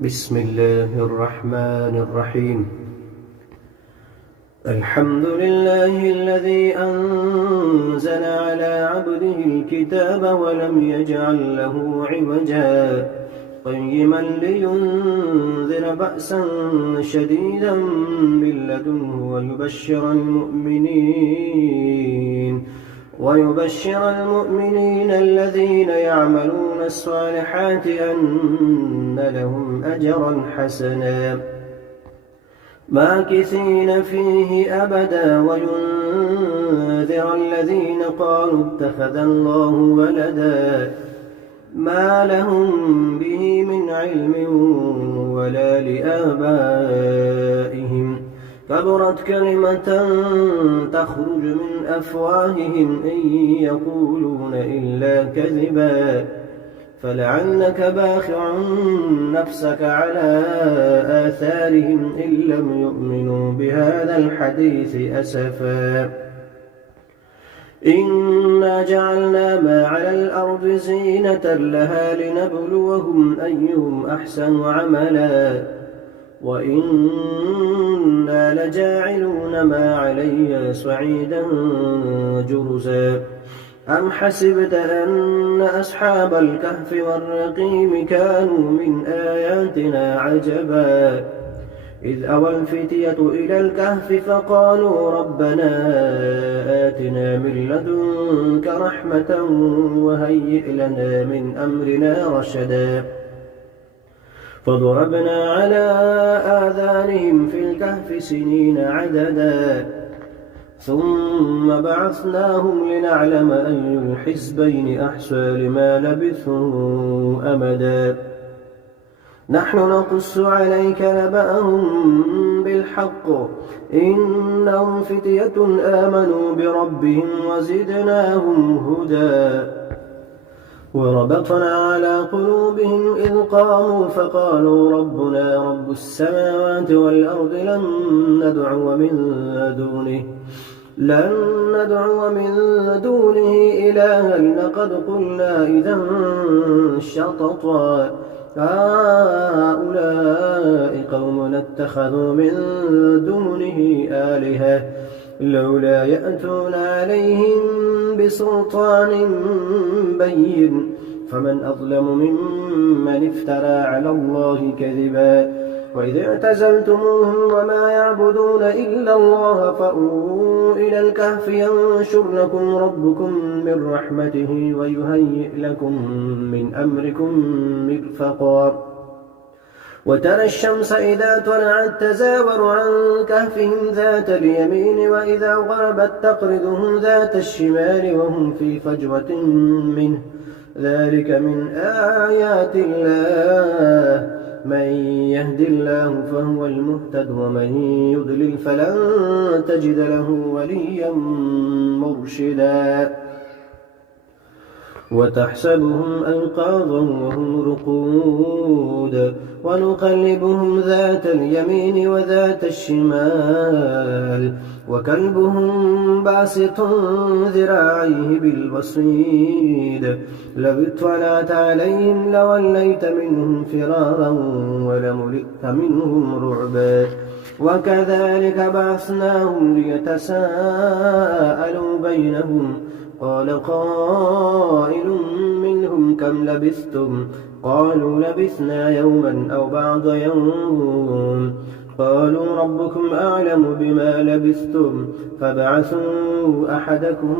بسم الله الرحمن الرحيم. الحمد لله الذي أنزل على عبده الكتاب ولم يجعل له عوجا قيما لينذر بأسا شديدا من لدنه ويبشر المؤمنين الذين يعملون الصالحات أن لهم أجرا حسنا ماكثين فيه أبدا وينذر الذين قالوا اتخذ الله ولدا ما لهم به من علم ولا لآبائهم كبرت كلمة تخرج من أفواههم إن يقولون إلا كذبا فلعلك باخع نفسك على آثارهم إن لم يؤمنوا بهذا الحديث أسفا إنا جعلنا ما على الأرض زينة لها لنبلوهم أيهم أحسن عملا وإنا لجاعلون ما عليها صعيدا جرزا أم حسبت أن أصحاب الكهف والرقيم كانوا من آياتنا عجبا إذ أوى الفتية إلى الكهف فقالوا ربنا آتنا من لدنك رحمة وهيئ لنا من أمرنا رشدا فضربنا على آذانهم في الكهف سنين عددا ثم بعثناهم لنعلم أي الحزبين أحصى لما لبثوا أمدا نحن نقص عليك نبأهم بالحق إنهم فتية آمنوا بربهم وزدناهم هدى وربطنا على قلوبهم إذ قاموا فقالوا ربنا رب السماوات والأرض لن ندعو من دونه إلها لقد قلنا إذا شططا هؤلاء قومنا اتخذوا من دونه آلهة لولا يأتون عليهم بسلطان بين فمن أظلم ممن افترى على الله كذبا وإذ اعتزلتموهم وما يعبدون إلا الله فأووا إلى الكهف ينشر لكم ربكم من رحمته ويهيئ لكم من أمركم مرفقا وترى الشمس إذا طلعت تزاور عن كهفهم ذات اليمين وإذا غربت تقرضهم ذات الشمال وهم في فجوة منه ذلك من آيات الله من يهد الله فهو المهتد ومن يضلل فلن تجد له وليا مرشدا وتحسبهم أيقاظا وهم رقود ونقلبهم ذات اليمين وذات الشمال وكلبهم باسط ذراعيه بالوصيد لو اطلعت عليهم لوليت منهم فرارا ولملئت منهم رعبا وكذلك بعثناهم ليتساءلوا بينهم قال قائل منهم كم لبثتم قالوا لبثنا يوما أو بعض يوم قالوا ربكم أعلم بما لبثتم فابعثوا أحدكم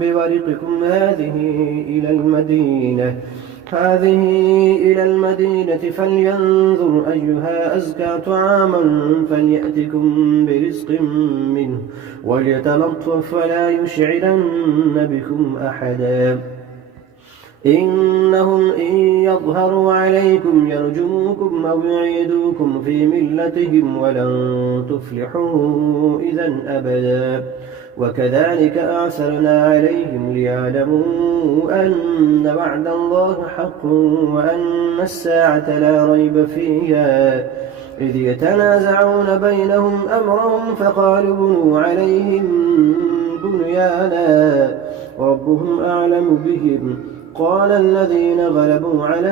بورقكم هذه إلى المدينة فلينظر أيها أزكى طعاما فليأتكم برزق منه وليتلطف ولا يشعرن بكم أحدا إنهم إن يظهروا عليكم يرجموكم أو يعيدوكم في ملتهم ولن تفلحوا إذا أبدا وكذلك أعثرنا عليهم ليعلموا أن وعد الله حق وأن الساعة لا ريب فيها إذ يتنازعون بينهم أمرهم فقالوا بنوا عليهم بنيانا ربهم أعلم بهم قال الذين غلبوا على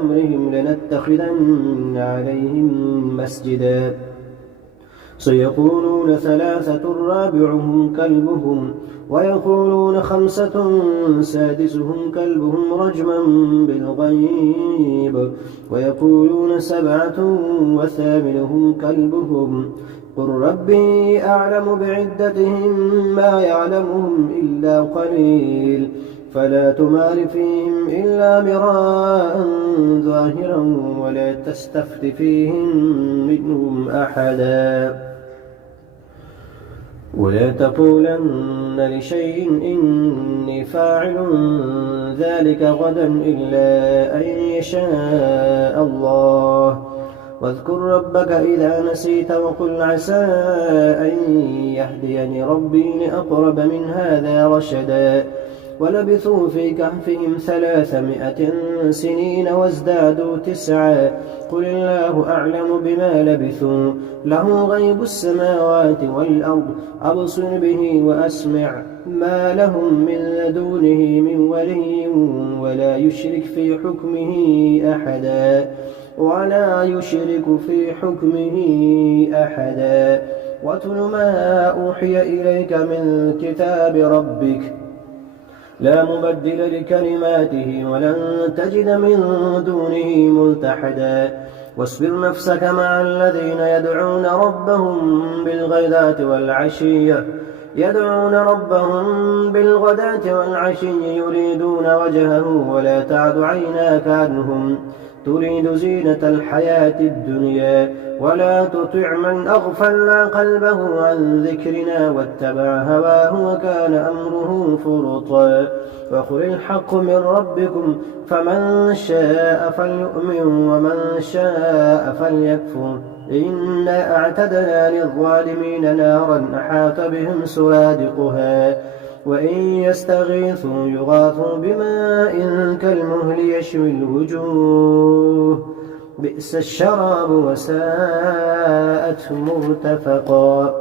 أمرهم لنتخذن عليهم مسجدا سيقولون ثلاثة رابعهم كلبهم ويقولون خمسة سادسهم كلبهم رجما بالغيب ويقولون سبعة وثامنهم كلبهم قل ربي أعلم بعدتهم ما يعلمهم إلا قليل فلا تمار فيهم إلا مراء ظاهرا ولا تستفت فيهم منهم أحدا ولا تقولن لشيء إني فاعل ذلك غدا إلا أن يشاء الله واذكر ربك إذا نسيت وقل عسى أن يهديني ربي لأقرب من هذا رشدا ولبثوا في كهفهم 300 سنين وازدادوا 9 قل الله أعلم بما لبثوا له غيب السماوات والأرض أبصر به وأسمع ما لهم من دونه من ولي ولا يشرك في حكمه أحدا واتل ما أوحي إليك من كتاب ربك لا مبدل لكلماته ولن تجد من دونه ملتحدا واصبر نفسك مع الذين يدعون ربهم بالغداة والعشي يريدون وجهه ولا تعد عيناك عنهم تريد زينة الحياة الدنيا ولا تطع من أغفلنا قلبه عن ذكرنا واتبع هواه وكان أمره فرطا وقل الحق من ربكم فمن شاء فليؤمن ومن شاء فليكفر إنا أعتدنا للظالمين نارا أحاط بهم سرادقها وإن يستغيثوا يغاثوا بماء كالمهل يشوي الوجوه بئس الشراب وساءت مرتفقا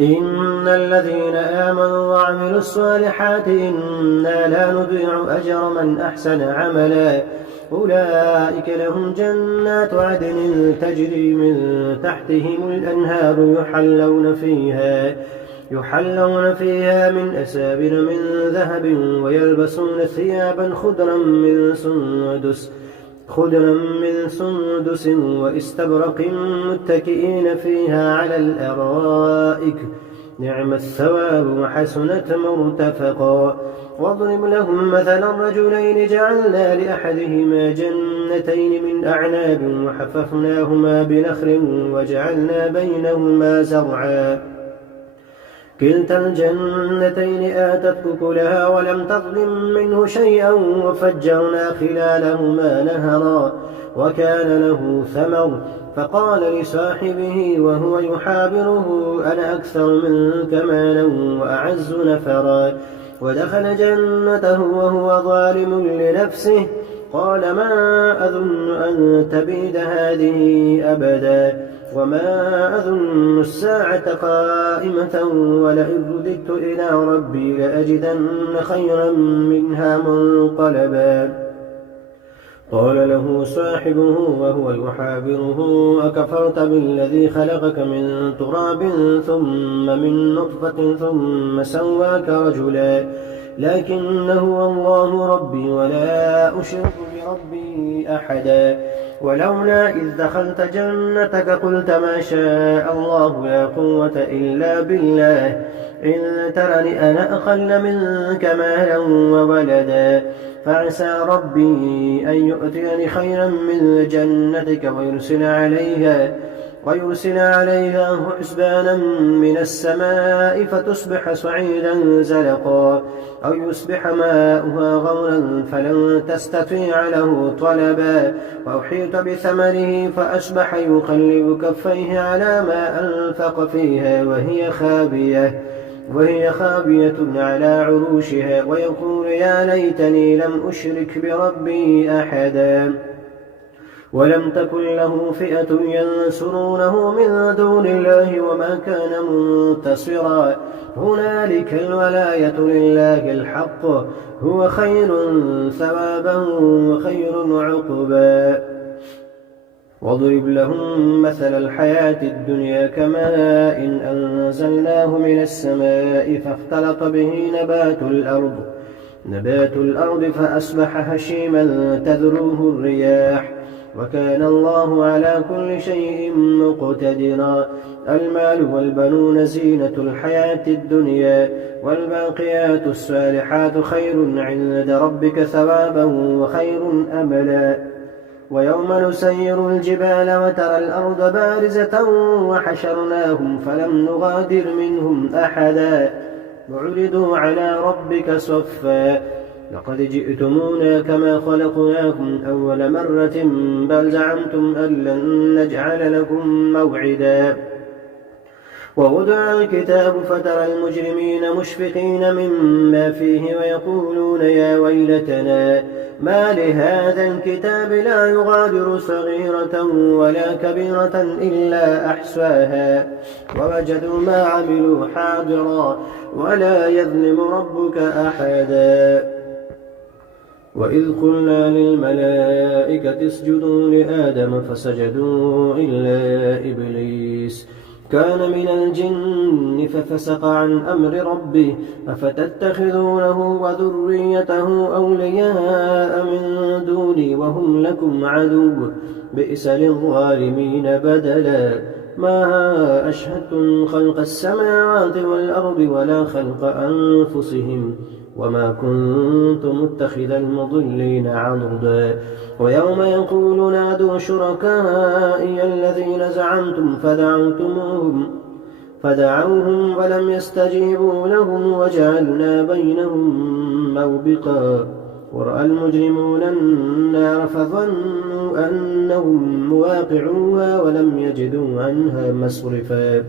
إن الذين آمنوا وعملوا الصالحات إنا لا نضيع أجر من أحسن عملا أولئك لهم جنات عدن تجري من تحتهم الأنهار يحلون فيها من أسابر من ذهب ويلبسون ثيابا خضرا من سندس واستبرق متكئين فيها على الأرائك نعم الثواب وحسنت مرتفقا واضرب لهم مثلا رجلين جعلنا لأحدهما جنتين من أعناب وحففناهما بنخل وجعلنا بينهما زرعا كلتا الجنتين آتت أكلها ولم تظلم منه شيئا وفجرنا خلالهما نهرا وكان له ثمر فقال لصاحبه وهو يحاوره أنا أكثر منك مالا وأعز نفرا ودخل جنته وهو ظالم لنفسه قال ما أظن أن تبيد هذه أبدا وما أظن الساعة قائمة ولئن رددت إلى ربي لأجدن خيرا منها منقلبا قال له صاحبه وهو يحاوره أكفرت بالذي خلقك من تراب ثم من نطفة ثم سواك رجلا لكن هو الله ربي ولا أشرك بربي أحدا ولولا إذ دخلت جنتك قلت ما شاء الله لا قوة إلا بالله إن ترني أنا أقل منك مالا وولدا فعسى ربي أن يؤتيني خيرا من جنتك ويرسل عليها حسبانا من السماء فتصبح صعيدا زلقا أو يصبح ماؤها غورا فلن تستطيع له طلبا وأحيط بثمره فأصبح يقلب كفيه على ما أنفق فيها وهي خابية على عروشها ويقول يا ليتني لم أشرك بربي أحدا ولم تكن له فئة ينصرونه من دون الله وما كان منتصرا هنالك الولاية لله الحق هو خير ثوابا وخير عقبا واضرب لهم مثل الحياة الدنيا كماء إن أنزلناه من السماء فاختلط به نبات الأرض فأصبح هشيما تذروه الرياح وكان الله على كل شيء مقتدرا المال والبنون زينة الحياة الدنيا والباقيات الصالحات خير عند ربك ثوابا وخير أملا ويوم نسير الجبال وترى الأرض بارزة وحشرناهم فلم نغادر منهم أحدا وعرضوا على ربك صفا لقد جئتمونا كما خلقناكم أول مرة بل زعمتم أن لن نجعل لكم موعدا ووضع الكتاب فترى المجرمين مشفقين مما فيه ويقولون يا ويلتنا ما لهذا الكتاب لا يغادر صغيرة ولا كبيرة إلا أحصاها ووجدوا ما عملوا حاضرا ولا يظلم ربك أحدا وإذ قلنا للملائكة اسجدوا لآدم فسجدوا إلا إبليس كان من الجن ففسق عن أمر ربه أفتتخذونه وذريته أولياء من دوني وهم لكم عدو بئس للظالمين بدلا ما أشهدتم خلق السماوات والأرض ولا خلق أنفسهم وما كنت متخذ المضلين عضدا ويوم يقول نادوا شركائي الذين زعمتم فدعوهم ولم يستجيبوا لهم وجعلنا بينهم موبقا ورأى المجرمون النار فظنوا أنهم مواقعوها ولم يجدوا عنها مصرفا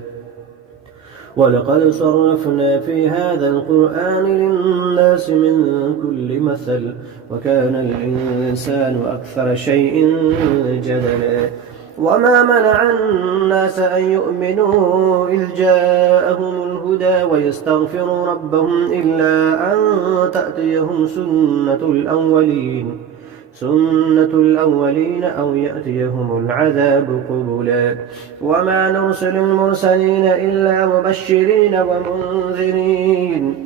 ولقد صرفنا في هذا القرآن للناس من كل مثل وكان الإنسان أكثر شيء جدلا وما منع الناس أن يؤمنوا إذ جاءهم الهدى ويستغفروا ربهم إلا أن تأتيهم سنة الأولين أو يأتيهم العذاب قبلا وما نرسل المرسلين إلا مبشرين ومنذرين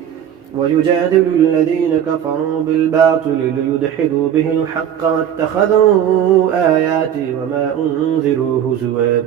ويجادل الذين كفروا بالباطل ليدحضوا به الحق واتخذوا آياتي وما أنذروا هزوا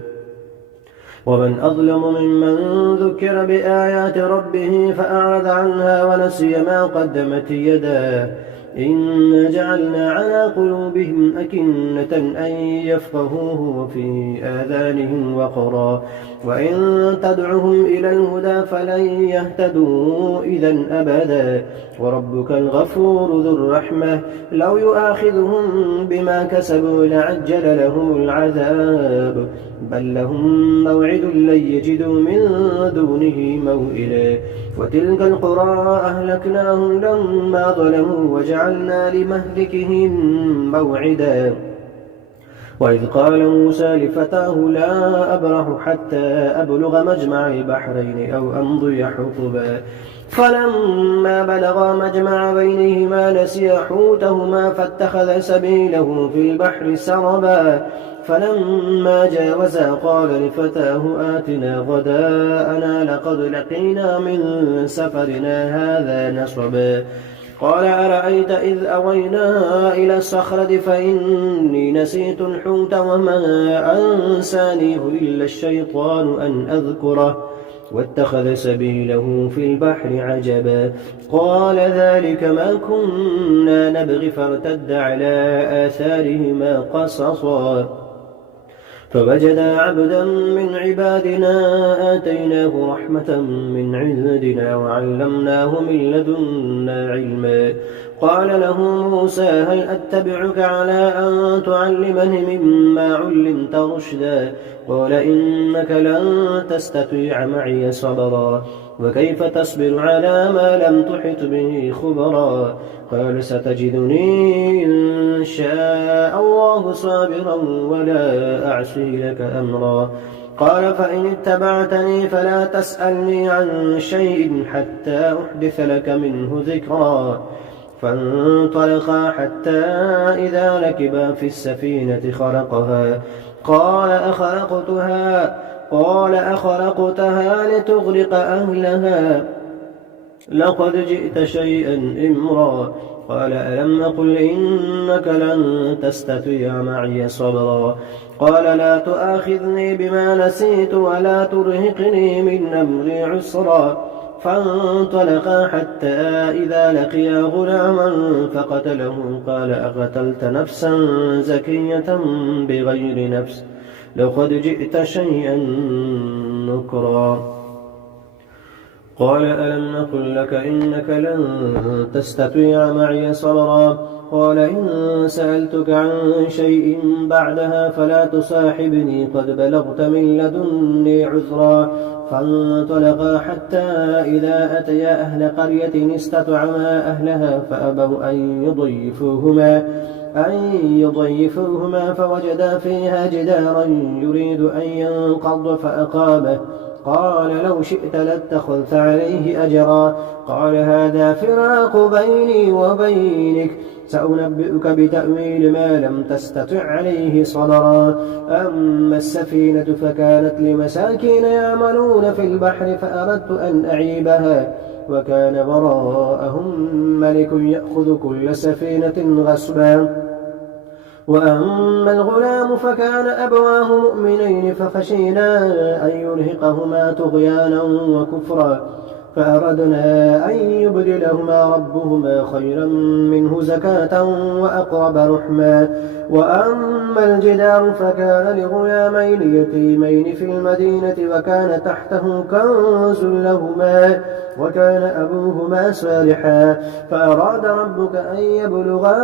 ومن أظلم ممن ذكر بآيات ربه فأعرض عنها ونسي ما قدمت يداه إنا جعلنا على قلوبهم أكنة أن يفقهوه وفي آذانهم وقرا وإن تدعهم إلى الهدى فلن يهتدوا إذا أبدا وربك الغفور ذو الرحمة لو يؤاخذهم بما كسبوا لعجل لهم العذاب بل لهم موعد لن يجدوا من دونه موئلا وتلك القرى أهلكناهم لما ظلموا وجعلنا لمهلكهم موعدا وإذ قال موسى لفتاه لا أبرح حتى أبلغ مجمع البحرين أو أمضي حقبا فلما بلغا مجمع بينهما نسيا حوتهما فاتخذ سبيله في البحر سربا فلما جاوزا قال لفتاه آتنا غداءنا لقد لقينا من سفرنا هذا نصبا قال أرأيت إذ أوينا إلى الصخرة فإني نسيت الحوت وما أنسانيه إلا الشيطان أن أذكره واتخذ سبيله في البحر عجبا قال ذلك ما كنا نبغي فارتد على آثارهما قصصا فوجدا عبدا من عبادنا آتيناه رحمة من عندنا وعلمناه من لدنا علما قال له موسى هل أتبعك على أن تعلمني مما علمت رشدا قال إنك لن تستطيع معي صبرا وكيف تصبر على ما لم تحط به خبرا قال ستجدني إن شاء الله صابرا ولا أعصي لك أمرا قال فإن اتبعتني فلا تسألني عن شيء حتى أحدث لك منه ذكرا فانطلقا حتى إذا ركبا في السفينة خرقها قال أخرقتها لتغرق أهلها لقد جئت شيئا إمرا قال ألم أقل إنك لن تستطيع معي صبرا قال لا تؤاخذني بما نسيت ولا ترهقني من أمري عسرا فانطلقا حتى إذا لقيا غلاما فقتله قال أقتلت نفسا زكية بغير نفس لقد جئت شيئا نكرا قال ألم نقل لك إنك لن تستطيع معي صبرا قال إن سألتك عن شيء بعدها فلا تصاحبني قد بلغت من لدني عذرا فانطلقا حتى إذا أتيا أهل قرية استطعما أهلها فأبوا أن يضيفوهما فوجدا فيها جدارا يريد أن ينقض فأقامه قال لو شئت لاتخذت عليه أجرا قال هذا فراق بيني وبينك سأنبئك بتأويل ما لم تستطع عليه صبرا أما السفينة فكانت لمساكين يعملون في البحر فأردت أن أعيبها وكان وراءهم ملك يأخذ كل سفينة غصبا وأما الغلام فكان أبواه مؤمنين فخشينا أن يرهقهما طغيانا وكفرا فأردنا أن يبدلهما ربهما خيرا منه زكاة وأقرب رحما وأما الجدار فكان لغلامين يتيمين في المدينة وكان تحته كنز لهما وكان أبوهما صالحا فأراد ربك أن يبلغا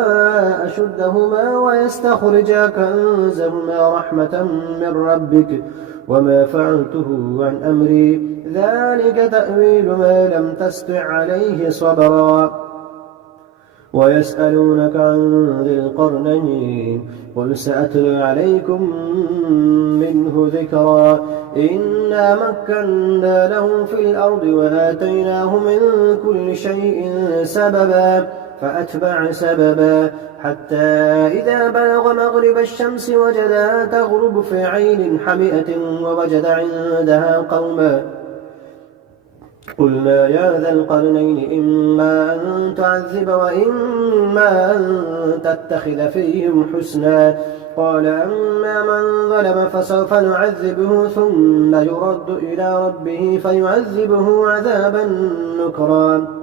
أشدهما ويستخرجا كنزهما رحمة من ربك وما فعلته عن أمري ذلك تأويل ما لم تستطع عليه صبرا ويسألونك عن ذي القرنين قل سأتلو عليكم منه ذكرا إنا مكنا له في الأرض وآتيناه من كل شيء سببا فأتبع سببا حتى إذا بلغ مغرب الشمس وجدها تغرب في عين حمئة ووجد عندها قوما قلنا يا ذا القرنين إما أن تعذب وإما أن تتخذ فيهم حسنا قال أما من ظلم فسوف نعذبه ثم يرد إلى ربه فيعذبه عذابا نكرا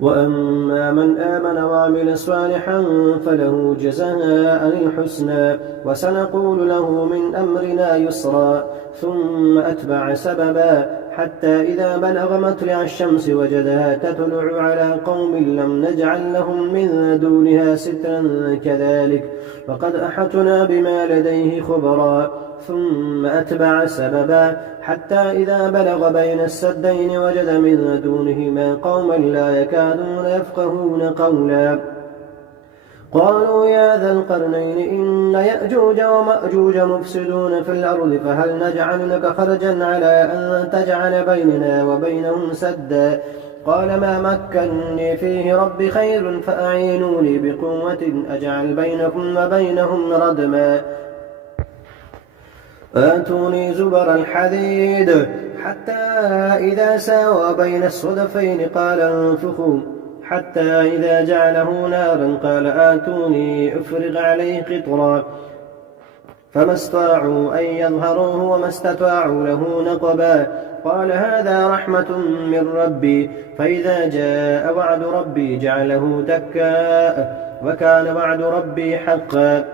وأما من آمن وعمل صالحا فله جزاء الحسنى وسنقول له من أمرنا يسرا ثم أتبع سببا حتى إذا بلغ مطلع الشمس وجدها تطلع على قوم لم نجعل لهم من دونها سترا كذلك وقد أحطنا بما لديه خبرا ثم أتبع سببا حتى إذا بلغ بين السدين وجد من دونهما قوما لا يكادون يفقهون قولا قالوا يا ذا القرنين إن يأجوج ومأجوج مفسدون في الأرض فهل نجعل لك خرجا على أن تجعل بيننا وبينهم سدا قال ما مكنني فيه ربي خير فأعينوني بقوة أجعل بينكم وبينهم ردما آتوني زبر الحديد حتى إذا ساوى بين الصدفين قال انفخوا حتى إذا جعله نارا قال آتوني أفرغ عليه قطرا فما استطاعوا أن يظهروه وما استطاعوا له نقبا قال هذا رحمة من ربي فإذا جاء وعد ربي جعله دكاء وكان وعد ربي حقا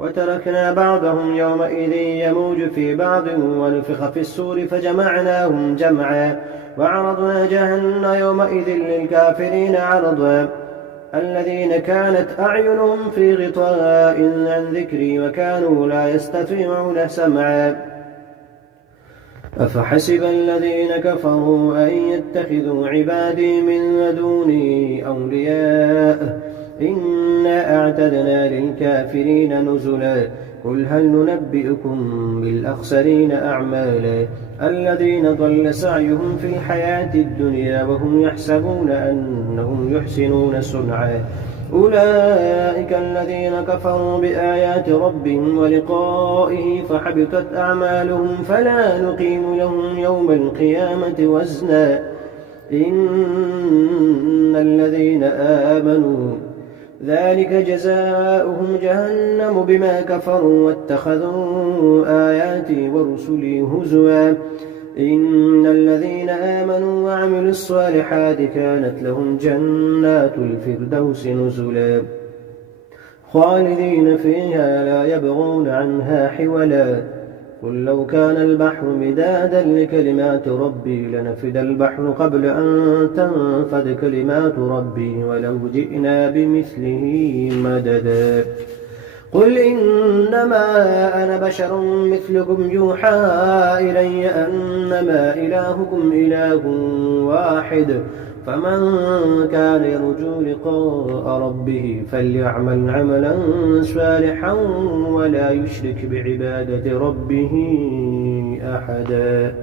وتركنا بعضهم يومئذ يموج في بعض ونفخ في السور فجمعناهم جمعا وعرضنا جهنم يومئذ للكافرين عرضا الذين كانت أعينهم في غطاء عن ذكري وكانوا لا يستطيعون سمعا أفحسب الذين كفروا أن يتخذوا عبادي من دوني أولياء إنا أعتدنا للكافرين نزلا قل هل ننبئكم بالأخسرين أعمالا الذين ضل سعيهم في الحياة الدنيا وهم يحسبون أنهم يحسنون صنعا أولئك الذين كفروا بآيات ربهم ولقائه فحبطت أعمالهم فلا نقيم لهم يوم القيامة وزنا إن الذين آمنوا ذلك جزاؤهم جهنم بما كفروا واتخذوا آياتي ورسلي هزوا إن الذين آمنوا وعملوا الصالحات كانت لهم جنات الفردوس نزلا خالدين فيها لا يبغون عنها حولا قل لو كان البحر مدادا لكلمات ربي لنفد البحر قبل أن تنفد كلمات ربي ولو جئنا بمثله مددا قل إنما أنا بشر مثلكم يوحى إلي أنما إلهكم إله واحد فمن كان يرجو لقاء ربه فليعمل عملا صالحا ولا يشرك بعبادة ربه أحدا.